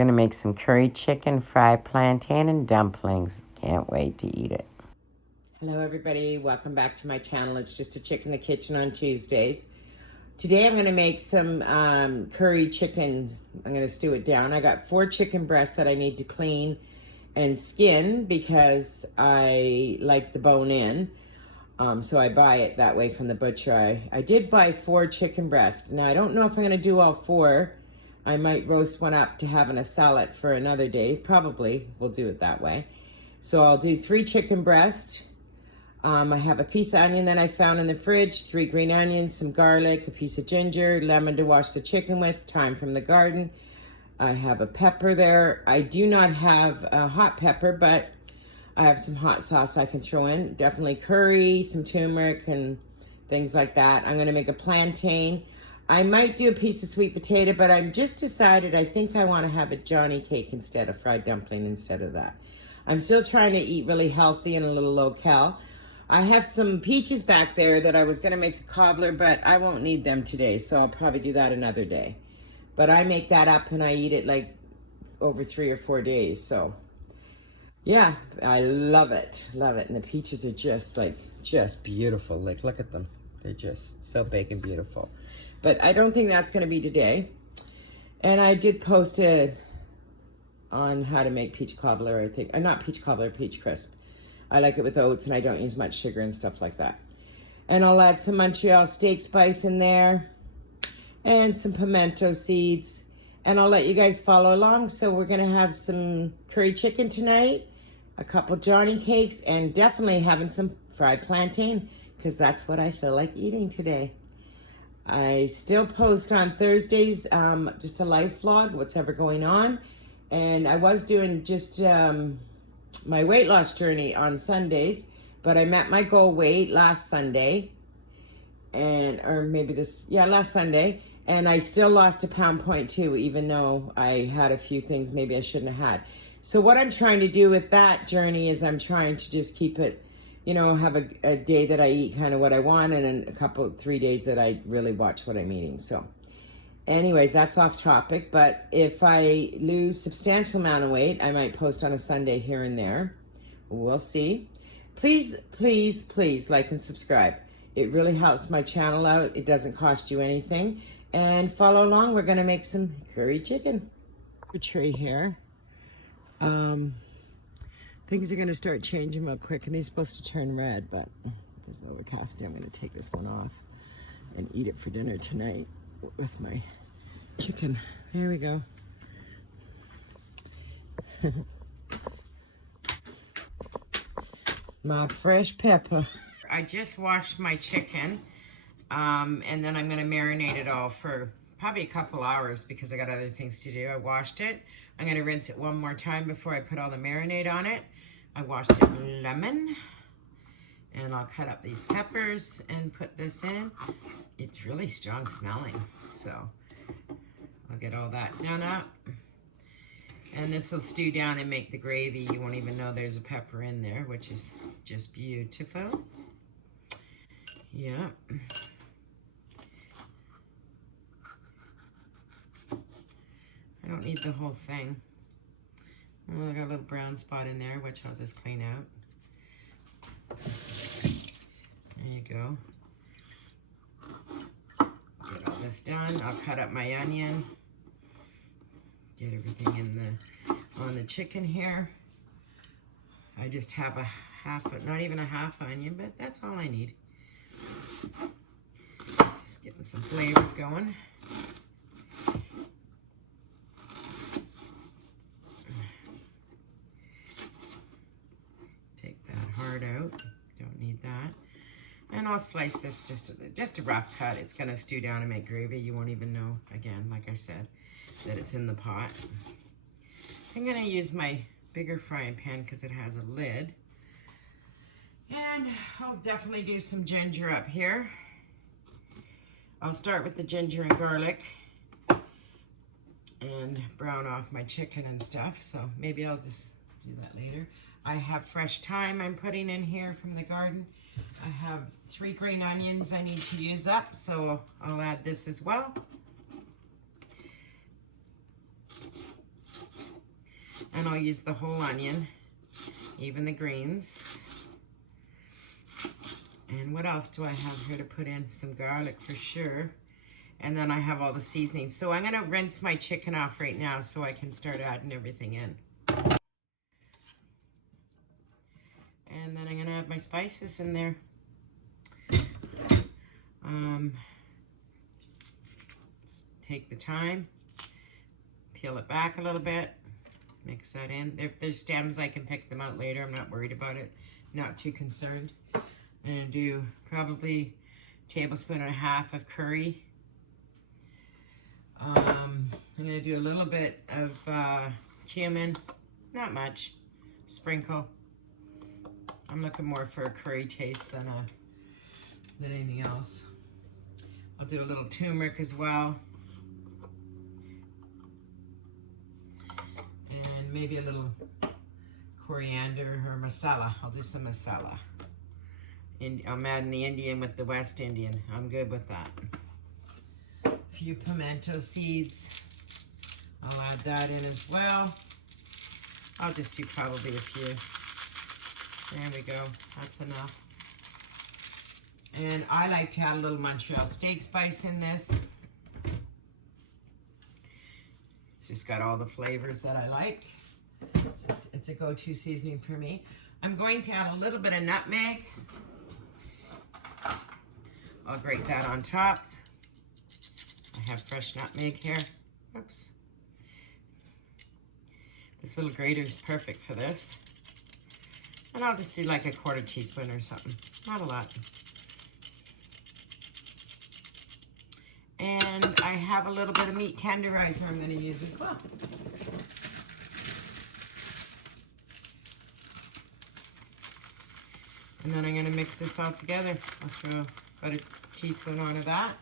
Gonna make some curry chicken, fried plantain, and dumplings. Can't wait to eat it. Hello everybody, welcome back to my channel. It's just a chick in the kitchen on Tuesdays. Today I'm gonna make some curry chickens. I'm gonna stew it down. I got 4 chicken breasts that I need to clean and skin because I like the bone in. So I buy it that way from the butcher. I did buy 4 chicken breasts. Now I don't know if I'm gonna do all 4. I might roast one up to have in a salad for another day. Probably we'll do it that way. So I'll do 3 chicken breasts. I have a piece of onion that I found in the fridge, 3 green onions, some garlic, a piece of ginger, lemon to wash the chicken with, thyme from the garden. I have a pepper there. I do not have a hot pepper, but I have some hot sauce I can throw in. Definitely curry, some turmeric, and things like that. I'm gonna make a plantain. I might do a piece of sweet potato, but I'm just decided I think I want to have a Johnny cake instead of fried dumpling instead of that. I'm still trying to eat really healthy and a little locale. I have some peaches back there that I was going to make a cobbler, but I won't need them today, so I'll probably do that another day. But I make that up and I eat it like over 3 or 4 days, so yeah, I love it, love it. And the peaches are just beautiful. Like, look at them. They're just so big and beautiful. But I don't think that's going to be today. And I did post it on how to make peach cobbler, I think. Not peach cobbler, peach crisp. I like it with oats and I don't use much sugar and stuff like that. And I'll add some Montreal steak spice in there and some pimento seeds. And I'll let you guys follow along. So we're going to have some curry chicken tonight, a couple Johnny cakes, and definitely having some fried plantain because that's what I feel like eating today. I still post on Thursdays, just a life vlog, what's ever going on. And I was doing just my weight loss journey on Sundays, but I met my goal weight last Sunday. Last Sunday. And I still lost 1.2 pounds, even though I had a few things maybe I shouldn't have had. So what I'm trying to do with that journey is I'm trying to just keep it, you know, have a day that I eat kind of what I want and then 3 days that I really watch what I'm eating. So anyways, that's off topic, but if I lose substantial amount of weight, I might post on a Sunday here and there. We'll see. Please, please, please like and subscribe. It really helps my channel out. It doesn't cost you anything. And follow along. We're going to make some curry chicken. A tree here. Things are going to start changing real quick, and he's supposed to turn red, but there's overcast. I'm going to take this one off and eat it for dinner tonight with my chicken. Here we go. My fresh pepper. I just washed my chicken, and then I'm going to marinate it all for probably a couple hours because I got other things to do. I washed it. I'm going to rinse it one more time before I put all the marinade on it. I washed it with lemon, and I'll cut up these peppers and put this in. It's really strong smelling, so I'll get all that done up. And this will stew down and make the gravy. You won't even know there's a pepper in there, which is just beautiful. Yeah. I don't need the whole thing. Oh, I got a little brown spot in there, which I'll just clean out. There you go. Get all this done. I'll cut up my onion. Get everything in on the chicken here. I just have not even a half onion, but that's all I need. Just getting some flavors going. Hard out, don't need that. And I'll slice this just a rough cut. It's gonna stew down and make gravy. You won't even know, again, like I said, that it's in the pot. I'm gonna use my bigger frying pan because it has a lid. And I'll definitely do some ginger up here. I'll start with the ginger and garlic and brown off my chicken and stuff. So maybe I'll just do that later. I have fresh thyme I'm putting in here from the garden. I have 3 green onions I need to use up, so I'll add this as well. And I'll use the whole onion, even the greens. And what else do I have here to put in? Some garlic for sure. And then I have all the seasonings. So I'm gonna rinse my chicken off right now so I can start adding everything in. And then I'm gonna add my spices in there. Take the time, peel it back a little bit, mix that in. If there's stems, I can pick them out later. I'm not worried about it, not too concerned. And do probably a tablespoon and a half of curry. I'm gonna do a little bit of cumin, not much, sprinkle. I'm looking more for a curry taste than anything else. I'll do a little turmeric as well. And maybe a little coriander or masala. I'll do some masala. I'm adding the Indian with the West Indian. I'm good with that. A few pimento seeds. I'll add that in as well. I'll just do probably a few. There we go. That's enough. And I like to add a little Montreal steak spice in this. It's just got all the flavors that I like. It's a go-to seasoning for me. I'm going to add a little bit of nutmeg. I'll grate that on top. I have fresh nutmeg here. Oops. This little grater is perfect for this. And I'll just do like a 1/4 teaspoon or something. Not a lot. And I have a little bit of meat tenderizer I'm going to use as well. And then I'm going to mix this all together. I'll throw about a teaspoon on of that.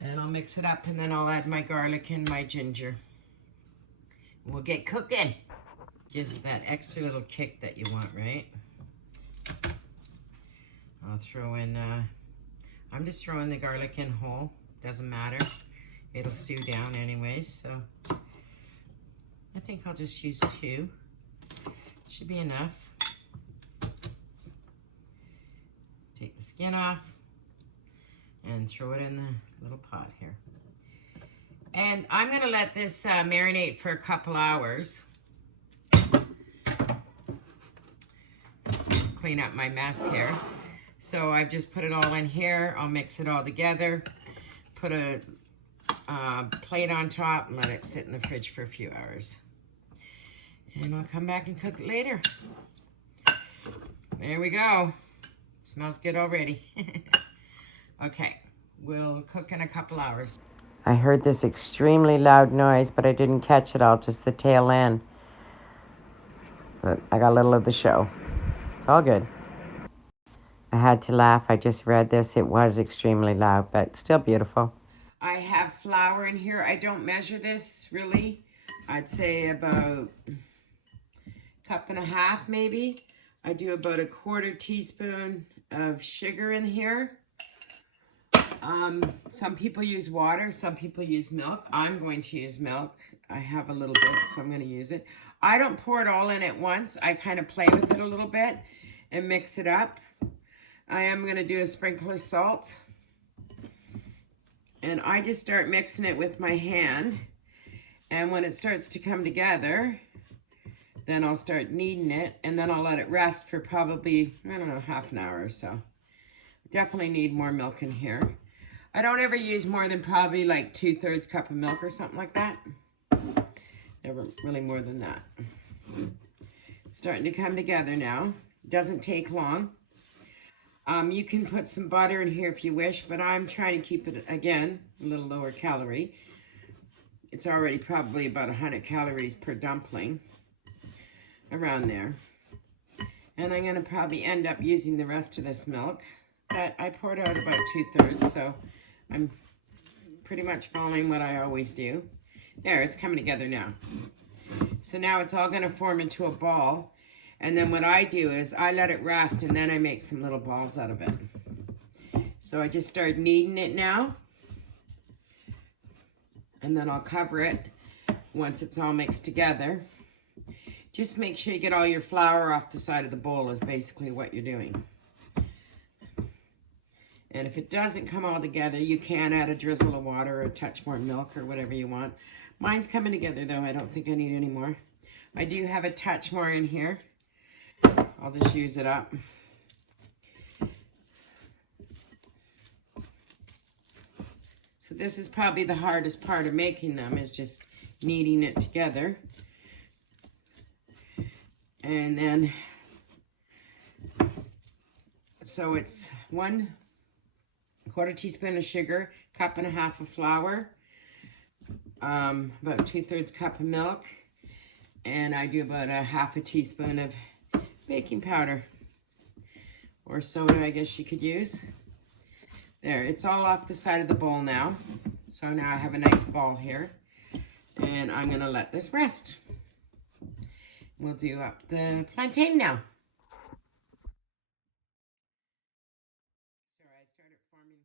And I'll mix it up, and then I'll add my garlic and my ginger. We'll get cooking. Gives that extra little kick that you want, right? I'll throw in, I'm just throwing the garlic in whole. Doesn't matter. It'll stew down anyways, so I think I'll just use 2. Should be enough. Take the skin off and throw it in the little pot here. And I'm gonna let this marinate for a couple hours. Clean up my mess here. So I've just put it all in here. I'll mix it all together, put a plate on top and let it sit in the fridge for a few hours. And I'll come back and cook it later. There we go. Smells good already. Okay, we'll cook in a couple hours. I heard this extremely loud noise, but I didn't catch it all, just the tail end. But I got a little of the show. It's all good. I had to laugh. I just read this. It was extremely loud, but still beautiful. I have flour in here. I don't measure this, really. I'd say about a cup and a half, maybe. I do about a 1/4 teaspoon of sugar in here. Some people use water, some people use milk. I'm going to use milk. I have a little bit, so I'm going to use it. I don't pour it all in at once. I kind of play with it a little bit and mix it up. I am going to do a sprinkle of salt. And I just start mixing it with my hand. And when it starts to come together, then I'll start kneading it. And then I'll let it rest for probably, I don't know, half an hour or so. Definitely need more milk in here. I don't ever use more than probably like 2/3 cup of milk or something like that. Never really more than that. It's starting to come together now. Doesn't take long. You can put some butter in here if you wish, but I'm trying to keep it, again, a little lower calorie. It's already probably about 100 calories per dumpling, around there. And I'm going to probably end up using the rest of this milk. But I poured out about 2/3, so I'm pretty much following what I always do. There, it's coming together now. So now it's all going to form into a ball. And then what I do is I let it rest, and then I make some little balls out of it. So I just start kneading it now. And then I'll cover it once it's all mixed together. Just make sure you get all your flour off the side of the bowl is basically what you're doing. And if it doesn't come all together, you can add a drizzle of water or a touch more milk or whatever you want. Mine's coming together though. I don't think I need any more. I do have a touch more in here. I'll just use it up. So this is probably the hardest part of making them, is just kneading it together. And then, so it's 1/4 teaspoon of sugar, 1.5 cups of flour, about 2/3 cup of milk, and I do about 1/2 teaspoon of baking powder, or soda, I guess you could use. There, it's all off the side of the bowl now. So now I have a nice ball here, and I'm gonna let this rest. We'll do up the plantain now. Sorry, I started forming.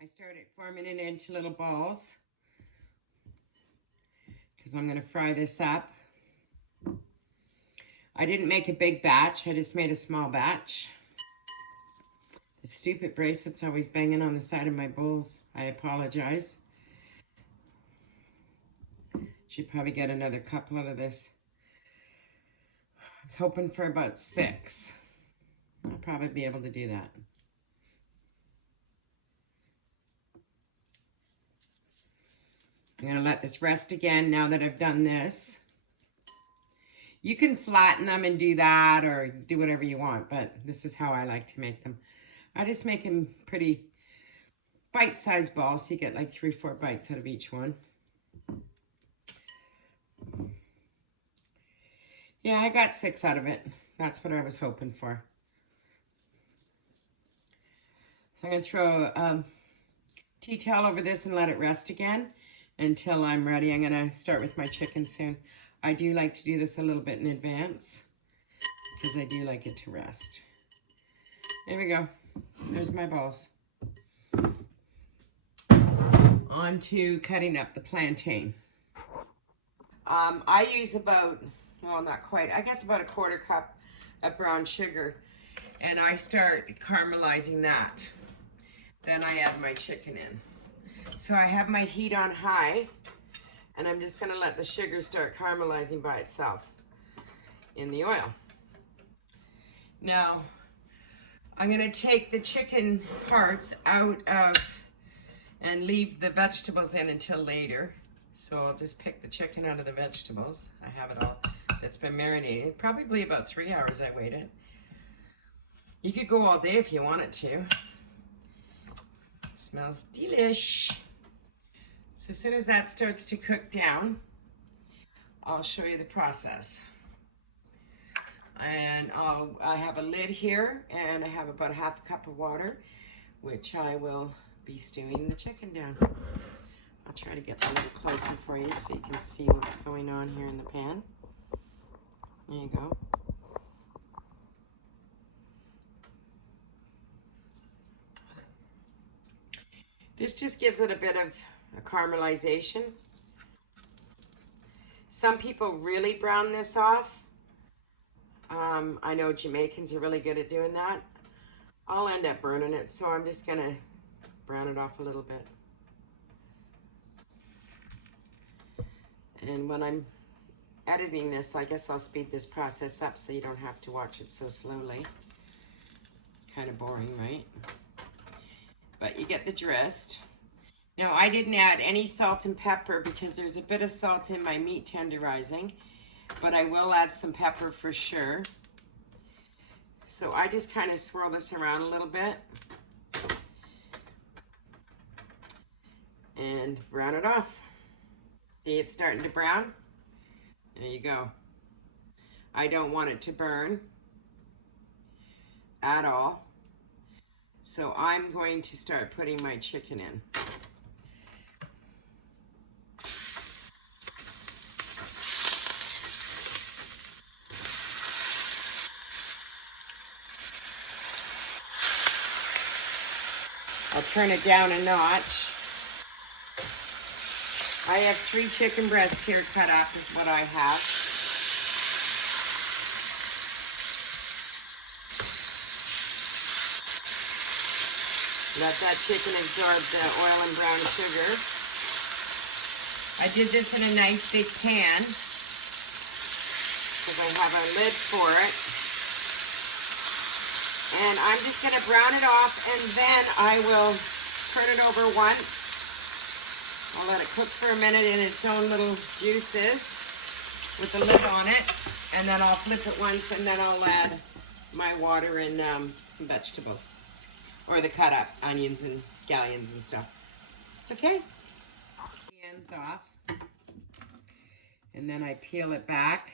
I started forming it into little balls because I'm gonna fry this up. I didn't make a big batch, I just made a small batch. The stupid bracelet's always banging on the side of my bowls. I apologize. Should probably get another couple out of this. I was hoping for about 6. I'll probably be able to do that. I'm gonna let this rest again now that I've done this. You can flatten them and do that or do whatever you want, but this is how I like to make them. I just make them pretty bite-sized balls, so you get like 3 or 4 bites out of each one. Yeah, I got 6 out of it. That's what I was hoping for. So I'm gonna throw a tea towel over this and let it rest again until I'm ready. I'm gonna start with my chicken soon. I do like to do this a little bit in advance because I do like it to rest. There we go. There's my balls. On to cutting up the plantain. I use about, well, not quite, I guess about 1/4 cup of brown sugar, and I start caramelizing that. Then I add my chicken in. So I have my heat on high, and I'm just gonna let the sugar start caramelizing by itself in the oil. Now, I'm gonna take the chicken parts out of and leave the vegetables in until later. So I'll just pick the chicken out of the vegetables. I have it all, it's been marinated. Probably about 3 hours I waited. You could go all day if you wanted to. It smells delish. So as soon as that starts to cook down, I'll show you the process. And I have a lid here, and I have about 1/2 cup of water, which I will be stewing the chicken down. I'll try to get a little closer for you so you can see what's going on here in the pan. There you go. This just gives it a bit of a caramelization. Some people really brown this off. I know Jamaicans are really good at doing that. I'll end up burning it, so I'm just gonna brown it off a little bit. And when I'm editing this, I guess I'll speed this process up so you don't have to watch it so slowly. It's kind of boring, right? But you get the gist. Now, I didn't add any salt and pepper because there's a bit of salt in my meat tenderizing, but I will add some pepper for sure. So I just kind of swirl this around a little bit and brown it off. See, it's starting to brown. There you go. I don't want it to burn at all. So I'm going to start putting my chicken in. I'll turn it down a notch. I have 3 chicken breasts here cut up is what I have. Let that chicken absorb the oil and brown sugar. I did this in a nice big pan because I have a lid for it. And I'm just going to brown it off, and then I will turn it over once. I'll let it cook for a minute in its own little juices with the lid on it, and then I'll flip it once, and then I'll add my water and some vegetables, or the cut up onions and scallions and stuff. Okay? The ends off, and then I peel it back.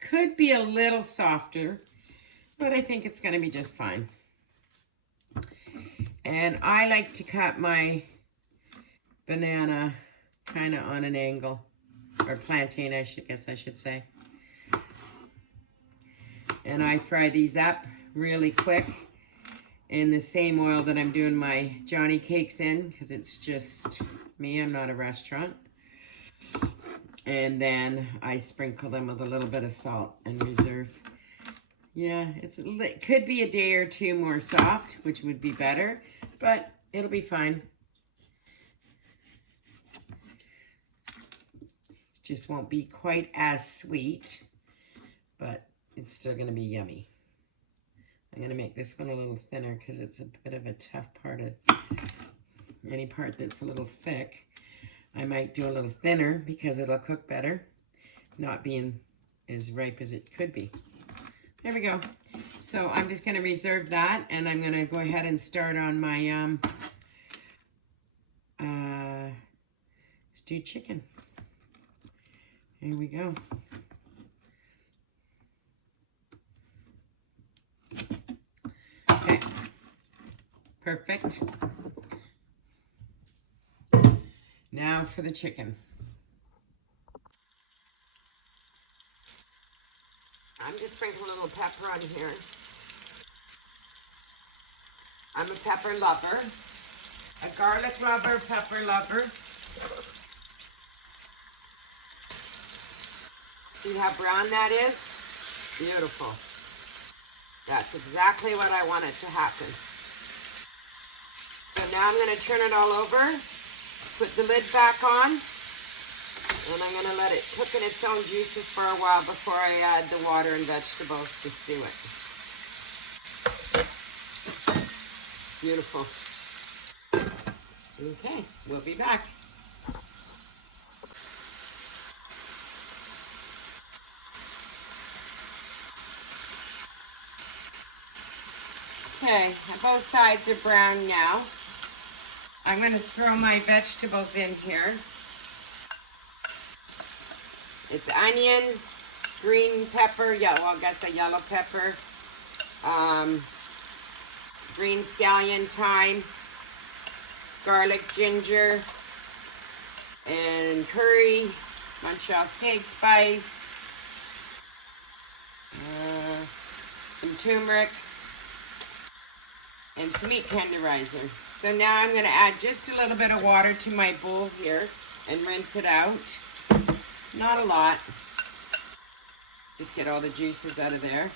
Could be a little softer, but I think it's going to be just fine. And I like to cut my banana kind of on an angle, or plantain, I guess I should say. And I fry these up really quick in the same oil that I'm doing my Johnny cakes in, because it's just me, I'm not a restaurant. And then I sprinkle them with a little bit of salt and reserve. Yeah, it could be a day or two more soft, which would be better, but it'll be fine. It just won't be quite as sweet, but it's still going to be yummy. I'm going to make this one a little thinner because it's a bit of a tough part of any part that's a little thick. I might do a little thinner because it'll cook better, not being as ripe as it could be. There we go. So I'm just going to reserve that, and I'm going to go ahead and start on my stewed chicken. Here we go. Okay, perfect. Now for the chicken. I'm just sprinkling a little pepper on here. I'm a pepper lover, a garlic lover, pepper lover. See how brown that is? Beautiful. That's exactly what I want it to happen. So now I'm going to turn it all over, put the lid back on, and I'm going to let it cook in its own juices for a while before I add the water and vegetables to stew it. Beautiful. Okay, we'll be back. Okay, both sides are brown now. I'm going to throw my vegetables in here. It's onion, green pepper, well, I guess a yellow pepper, green scallion, thyme, garlic, ginger, and curry, Montreal steak spice, some turmeric, and some meat tenderizer. So now I'm going to add just a little bit of water to my bowl here and rinse it out. Not a lot. Just get all the juices out of there.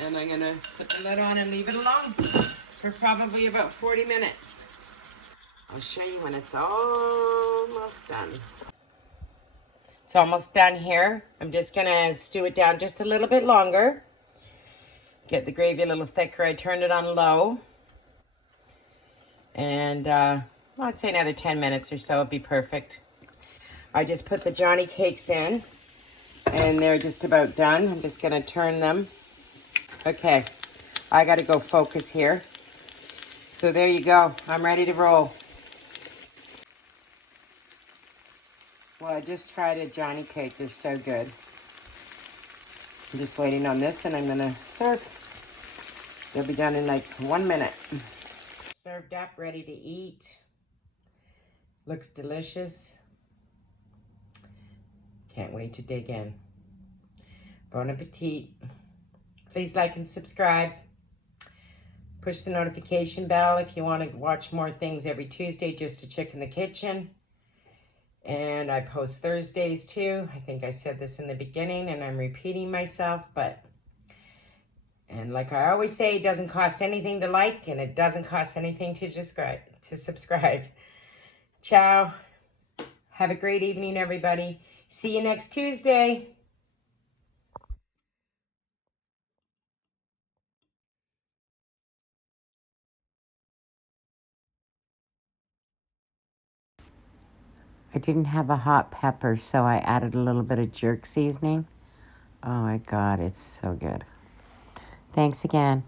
And I'm going to put the lid on and leave it alone for probably about 40 minutes. I'll show you when it's almost done. It's almost done here. I'm just going to stew it down just a little bit longer. Get the gravy a little thicker. I turned it on low. And well, I'd say another 10 minutes or so would be perfect. I just put the Johnny cakes in, and they're just about done. I'm just going to turn them. Okay, I got to go focus here. So there you go. I'm ready to roll. Well, I just tried a Johnny cake. They're so good. I'm just waiting on this, and I'm going to serve. They'll be done in like 1 minute. Served up, ready to eat. Looks delicious. Can't wait to dig in. Bon appetit. Please like and subscribe. Push the notification bell if you want to watch more things every Tuesday, Just a Chick in the Kitchen. And I post Thursdays too. I think I said this in the beginning and I'm repeating myself, and like I always say, it doesn't cost anything to like and it doesn't cost anything to subscribe. Ciao. Have a great evening, everybody. See you next Tuesday. I didn't have a hot pepper, so I added a little bit of jerk seasoning. Oh my God, it's so good. Thanks again.